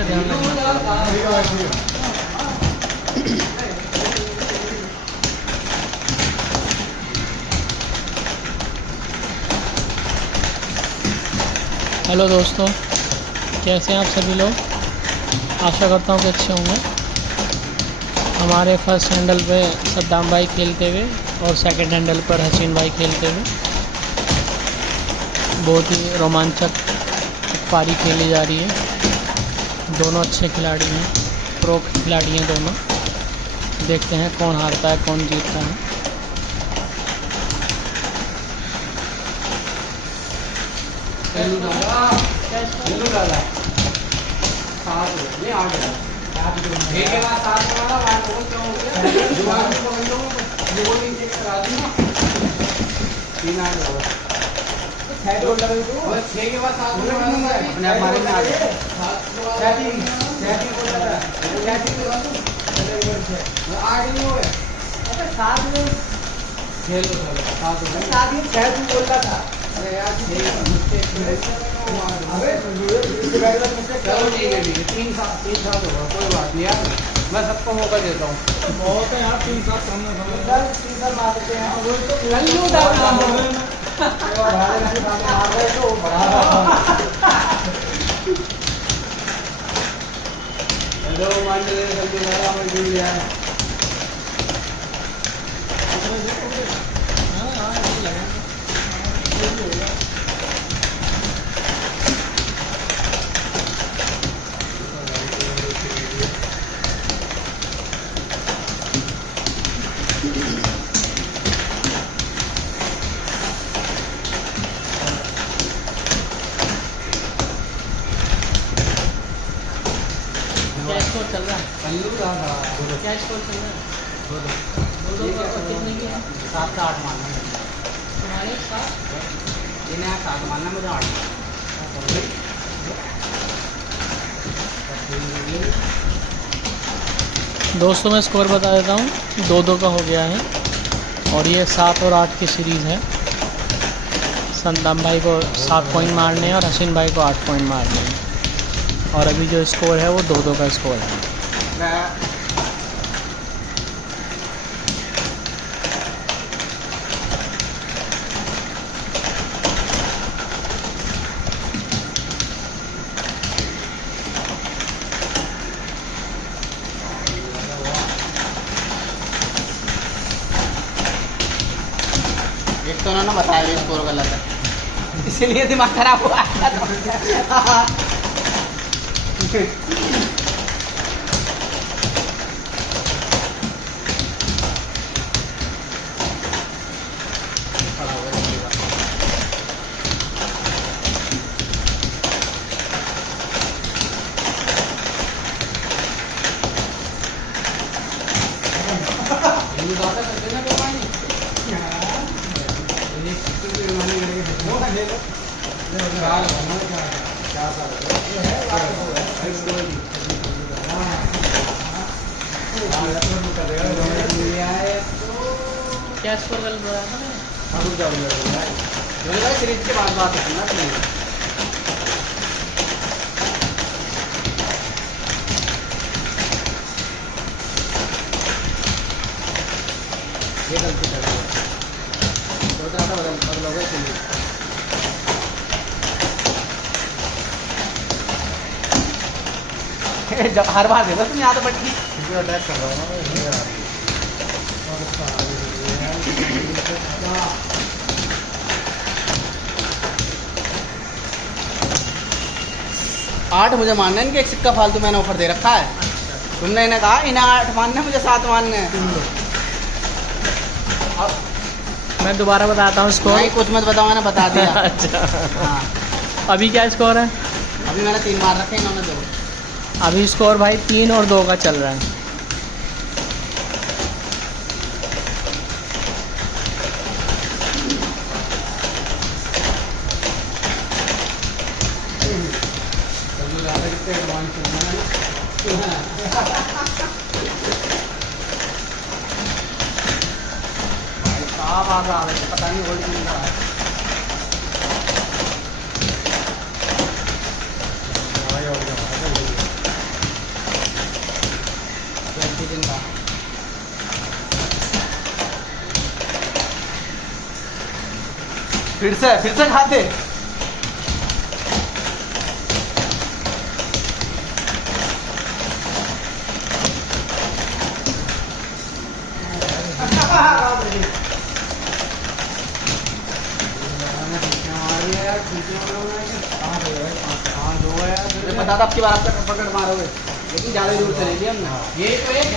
से ध्यान रखना। हेलो दोस्तों, कैसे हैं आप सभी लोग? आशा करता हूँ कि अच्छे होंगे। हमारे फर्स्ट हैंडल पे सद्दाम भाई खेलते हुए और सेकंड हैंडल पर हसीन भाई खेलते हुए बहुत ही रोमांचक पारी खेली जा रही है। दोनों अच्छे खिलाड़ी हैं, प्रो खिलाड़ी हैं दोनों। देखते हैं कौन हारता है कौन जीतता है। कोई बात नहीं यार, मैं सबको मौका देता हूँ। बहुत है यार, 3-7 सामने मारते हैं। क्या स्कोर चल रहा है? क्या स्कोर चल रहा है? 2-2 कितने की है? 7 से 8 मारना है। तुम्हारे साथ इन्हें 7 मारना, मुझे 8 मारना। दोस्तों मैं स्कोर बता देता हूँ, 2-2 का हो गया है और ये 7 और 8 की सीरीज़ है। सद्दाम भाई को 7 पॉइंट मारने हैं और हसीन भाई को 8 पॉइंट मारने हैं। और अभी जो स्कोर है वो 2-2 का स्कोर है। एक तो उन्होंने बताया स्कोर गलत है, इसीलिए दिमाग खराब हुआ। क्या स्कोर गलत बताया था मैंने? सीरीज के बाद बात है ना। ये गलती कर रहा है, सोच रहा था बदलोगे सीरीज। हर बार देखो तुम यहाँ तो बट अटैक कर रहा हूँ। 8 मुझे मानना है, इनके एक सिक्का फालतू मैंने ऑफर दे रखा है। तुमने इन्हें कहा इन्हें 8 मानने, मुझे 7 मानने हैं। मैं दोबारा बताता हूँ स्कोर। नहीं कुछ मत बताओ, मैंने बता दिया। अच्छा हाँ, अभी क्या स्कोर है? अभी मैंने 3 मार रखे, इन्होंने 2। अभी स्कोर भाई 3 और 2 का चल रहा है। पता नहीं होल्ड क्यों कर रहा है। फिर से खाते। पता था आपकी बार आपका पकड़ मारोगे, लेकिन ज्यादा दूर से ले लिया हमने। ये तो एक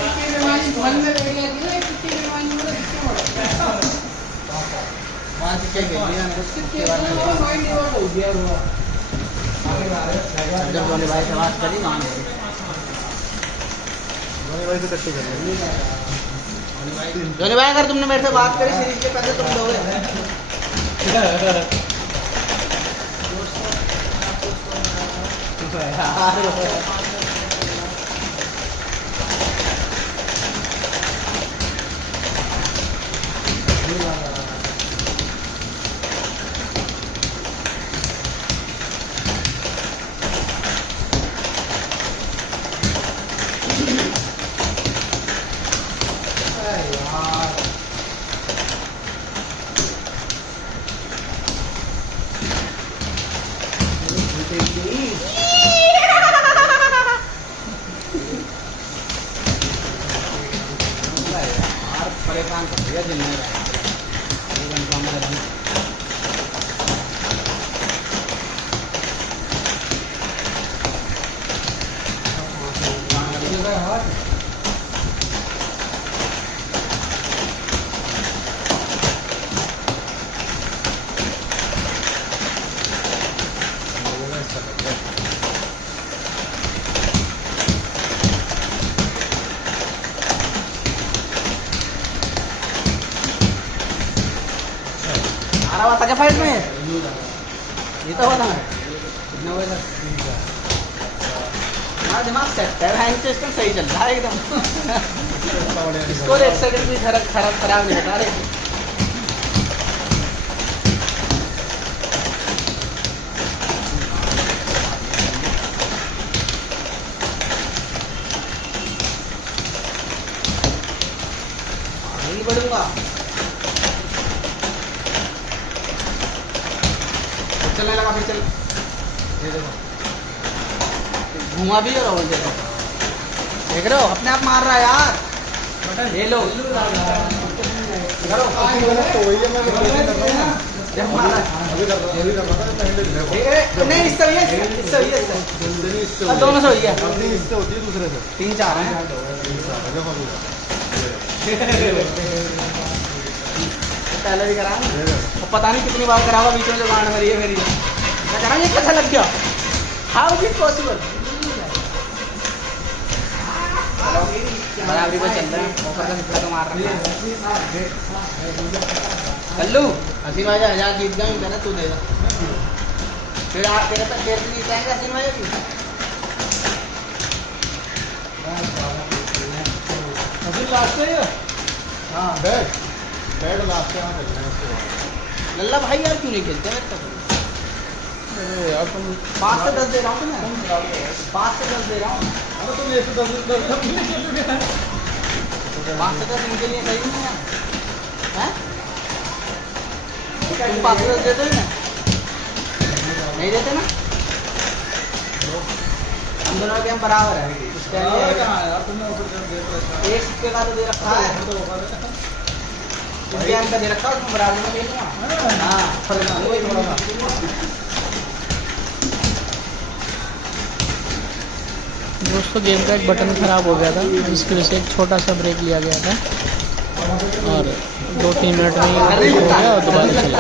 मन में ले लिया कि एक वहाँ से क्या खेल लिया उसके बाद हो गया हुआ। जब धोनी भाई से बात करी वहाँ धोनी भाई से कट्टी कर धोनी भाई, अगर तुमने मेरे से बात करी सीरीज के पैसे तुम दोगे? परेशान कर दिया दिन में। आरा था क्या फाइट में? ये तो होता है कितना बजे तक? हमारा दिमाग सेट है, हैंग सिस्टम सही चल रहा है एकदम। इसको एक सेकंड भी खराब नहीं होता। अरे नहीं बढ़ूंगा, चलने लगा फिर चल। ये देखो घुमा भी और देखो, देख रहे हो अपने आप मार रहा है यार। ये लो नहीं, इससे दोनों से हुई है, दूसरे से 3-4 हैं। पहले भी करा और पता नहीं कितनी बार करा हुआ बीच में जो गांड मरी है मेरी। मैं कह रहा हूँ ये कैसा लग गया? How is it possible? बराबरी पर चल रहे हैं, ऊपर का निकला तो मार रहे हैं। कल्लू हसीन भाई 1000 जीत गया, कहना तू देगा फिर तेरे तक देर नहीं जाएंगे हसीन भाई की। हसीन लास्ट है ये। हाँ बैड लास्ट है लल्ला भाई यार क्यों नहीं खेलते मेरे तक? अरे यार तुम 5 से 10 दे रहा हूँ तुम्हें, 5 से 10 दे रहा हूँ। अरे तुम 1 से 10 5 से 10 इनके लिए सही नहीं है? तुम 5 से 10 देते हो ना? नहीं देते ना? हम दोनों के हम बराबर है। एक सिक्के का तो दे रखा है, गेम का दे रखा है, उसमें बराबर में खेलूंगा। हाँ फर्क वही थोड़ा सा। दोस्तों गेम का एक बटन ख़राब हो गया था, जिसकी वजह से एक छोटा सा ब्रेक लिया गया था और 2-3 मिनट में ही हो गया और दोबारा चल गया।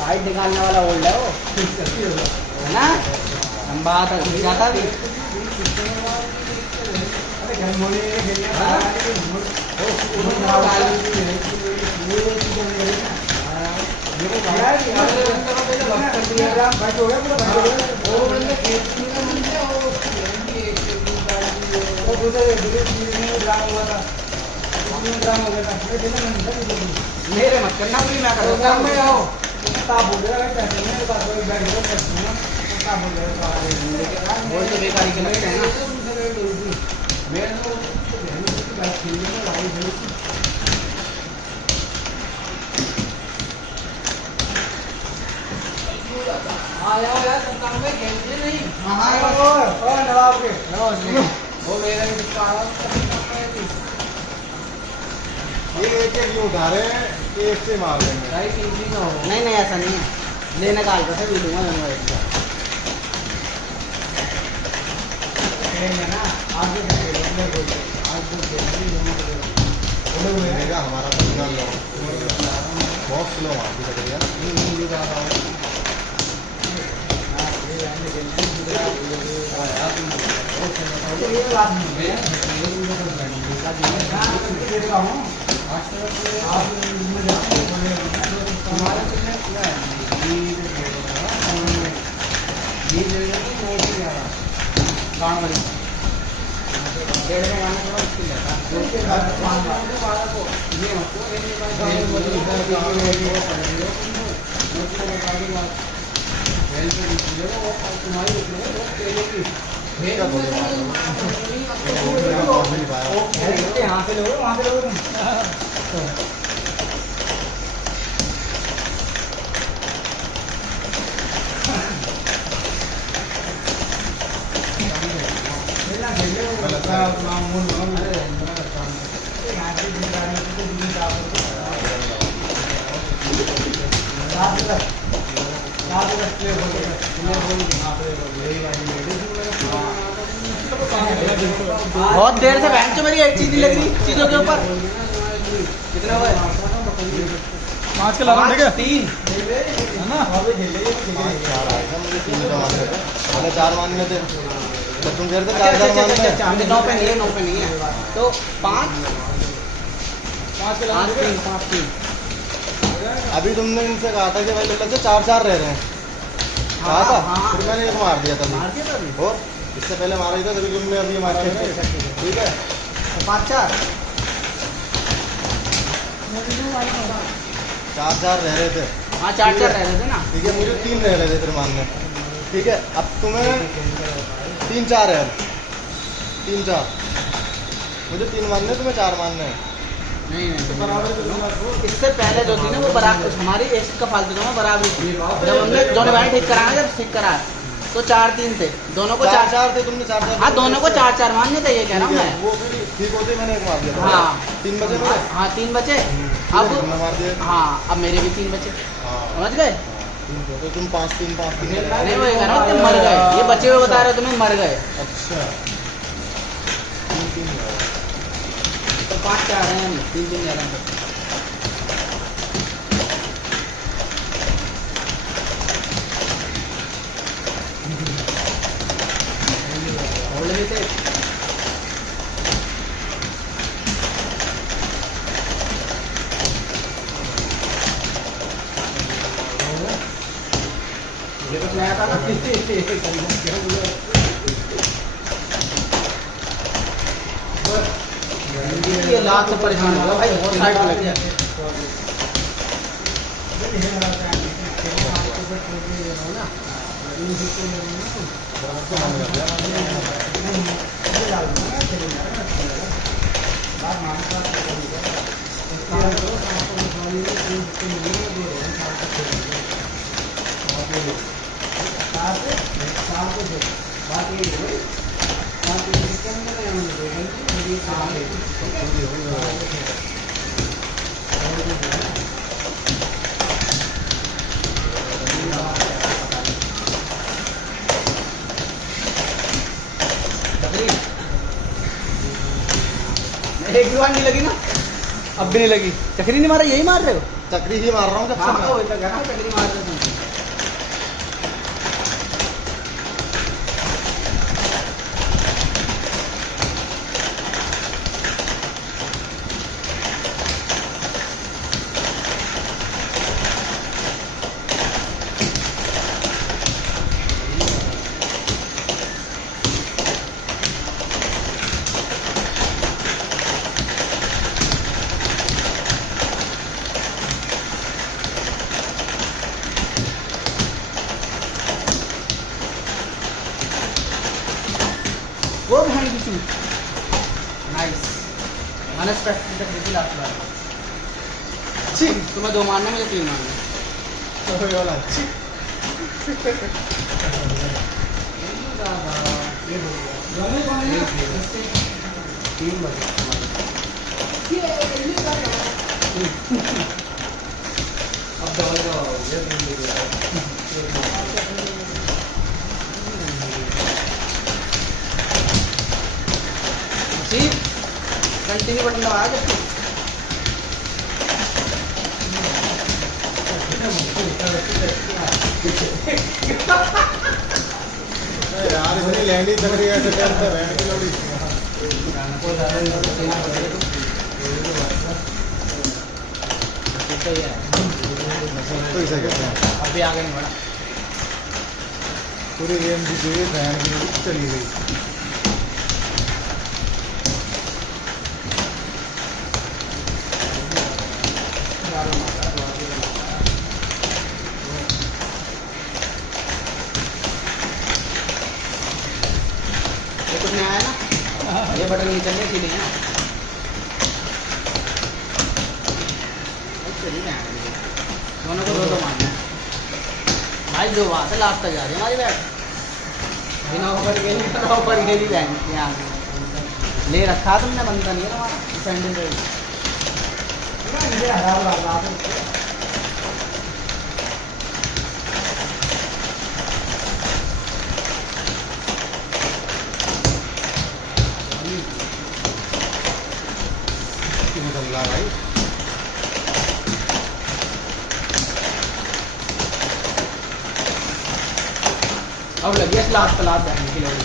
फाइट निकालने वाला ओल्ड है वो, है ना? लंबा जाता भी मेरे मत करना भी मैं करूँगा में आओ बोल तो बेकारी के लगते हैं ना आया यार संतान में खेलते नहीं हाँ नवाब के वो मेरा ही दिखा रहा ये एक एक जो उठा रहे हैं एक से मार देंगे। नहीं नहीं ऐसा नहीं है लेने का हल्का से भी दूंगा ना आगे हमारा तो निकाल लो बहुत स्लो मारती लग रही है। यहाँ से लोगे वहाँ से लोगे तुम बहुत देर से बैंक तो मेरी एक चीज नहीं लग रही चीजों के ऊपर कितना हुआ 5 के लगा ठीक है 3 है ना। 4 मानने थे तो तुम कह रहे थे 4 मानने 9 पे नहीं है तो 5 5 के लगा 5 3 अभी तुमने इनसे कहा था कि भाई लल्ला से 4 रह रहे हैं कहा था फिर मैंने एक मार दिया था और इससे पहले मारा ही था तभी तुमने अभी मारा है ठीक है 5-4 4 रह रहे थे हाँ 4 रह रहे थे ना ठीक है मुझे 3 रह रहे थे फिर मानने ठीक है अब तुम्हें 3-4 है 3-4 मुझे 3 मानने तुम्हें 4 मानने हैं नहीं इससे पहले जो थी ना वो बराबर हमारी एक का फालतू था बराबर थी जब हमने दोनों बैट ठीक कराया जब ठीक करा तो 4-3 थे दोनों को 4 थे तुमने 4 हाँ दोनों को 4 मानने थे ये कह रहा हूँ मैं वो फिर ठीक होते मैंने एक मार दिया था हाँ 3 बजे मेरे हाँ 3 बचे अब तुमने मार दिया हाँ अब मेरे भी 3 बचे हाँ समझ गए तो तुम 5-3 नहीं वो ये कह रहा हूँ तुम मर गए ये बचे हुए बता रहे हो तुम्हें मर गए अच्छा 3-3 तो 5-4 हैं 3 ज्यादा होल्ड में से ये कुछ नया था ना ये लात से परेशान हो गया भाई बहुत साइड में लग गया एक भी बार नहीं लगी ना अब भी नहीं लगी चक्री नहीं मारा यही मार रहे हो चक्री ही मार रहा हूँ जब से मैं। चक्री मार रहे हो अनएक्सपेक्टेड तक देखी लास्ट बार तुम्हें 2 मारने मुझे 3 मारने तो ये वाला अच्छी कंटिन्यू बटन दबाया जब यार इतनी लैंडिंग तक रही है ऐसे टाइम पे बैंड की लोड़ी तो इसे कहते हैं अभी आगे नहीं बढ़ा पूरी गेम की जो बैंड की लोड़ी चली गई कुछ नहीं आया ना ये बटन निकलने के लिए ना दोनों को 2 मारना है भाई 2 बात है लास्ट तक जा रही है हमारी बैट बिना ऊपर के नहीं बिना ऊपर के नहीं बैठ यहाँ ले रखा तुमने बनता नहीं है हमारा सैंडल पे निकल रहा भाई अब लगी है लास्ट बैठने की लोड़ी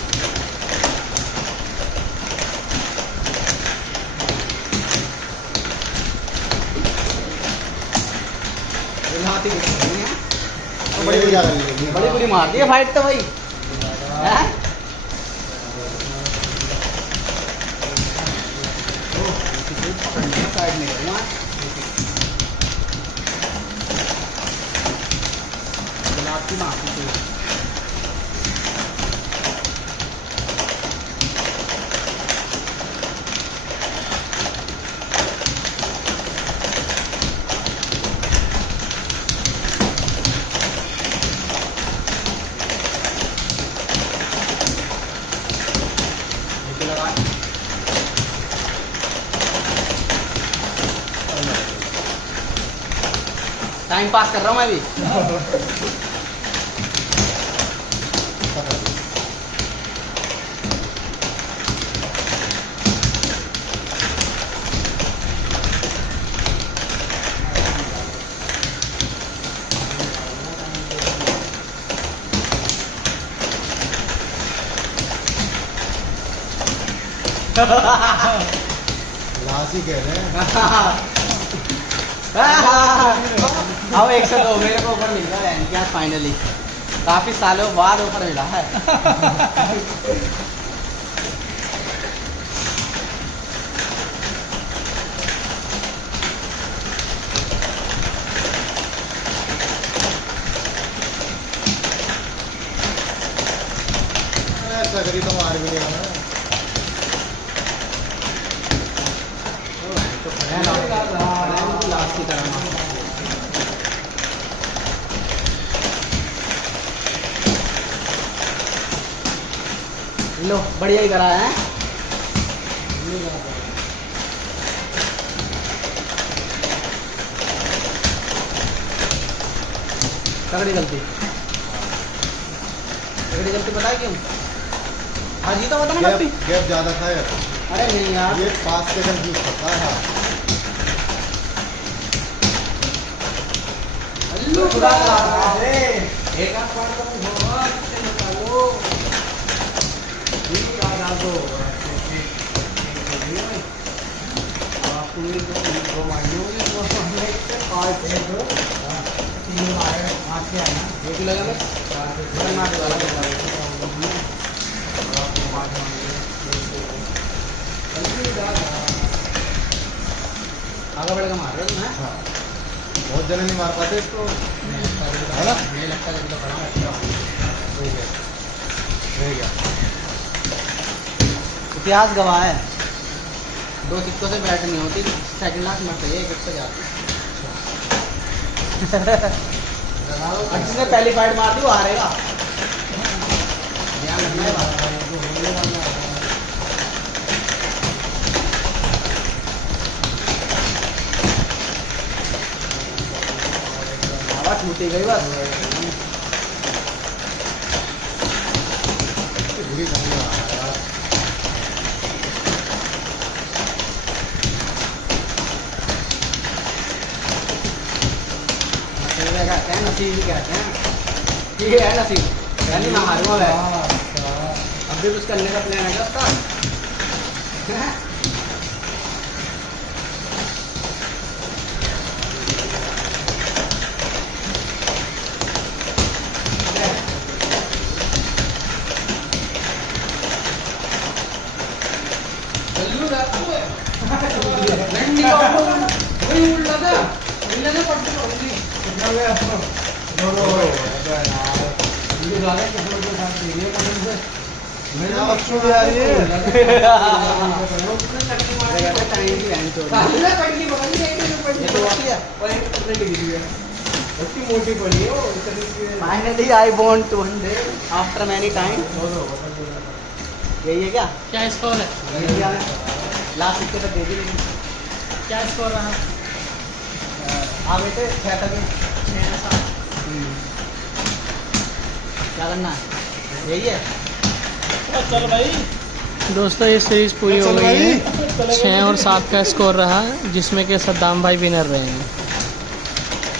बड़ी बढ़िया कर ली बड़ी बुरी मार दी है फाइट तो भाई हैं? साइड में करूँगा गुलाब की मार दी टाइम पास कर रहा हूँ मैं भी लासी कह रहे हैं अब 102 मेरे को ऊपर मिल गया क्या फाइनली काफी सालों बाद ऊपर मिला है ऐसा करी तो मार भी नहीं आना लास्ट की तरह लो बढ़िया ही करा है तगड़ी गलती पता है क्यों आज ही तो बता ना गैप ज्यादा था यार अरे नहीं यार ये 5 सेकंड यूज करता है एक आध बार तो निकालो डाल दो आगे बढ़ेगा मार रहे हो ना बहुत जने नहीं मार पाते इसको है ना मुझे लगता है तो बड़ा रह गया इतिहास गवाह है दो सिक्कों से बैट नहीं होती, सेकंड लास्ट मत चाहिए, एक पे जाती। और जिसने पहली फाइट मार दी वो हारेगा। ध्यान रखना है बात। हवा टूटी गई बस। कहते हैं नसीब ही कहते हैं, ये है नसीब, यानी मैं हारूंगा मैं। अब भी कुछ करने का प्लान है क्या उसका? Finally, I won one day after many time. यही है क्या? क्या स्कोर है? लास्ट विकेट तक दे दी लेकिन क्या स्कोर रहा? हाँ बेटे 6 तक 6-7। क्या करना है? यही है। चल भाई दोस्तों, ये सीरीज पूरी हो गई है। 6 और 7 का स्कोर रहा, जिसमें कि सद्दाम भाई विनर रहे हैं।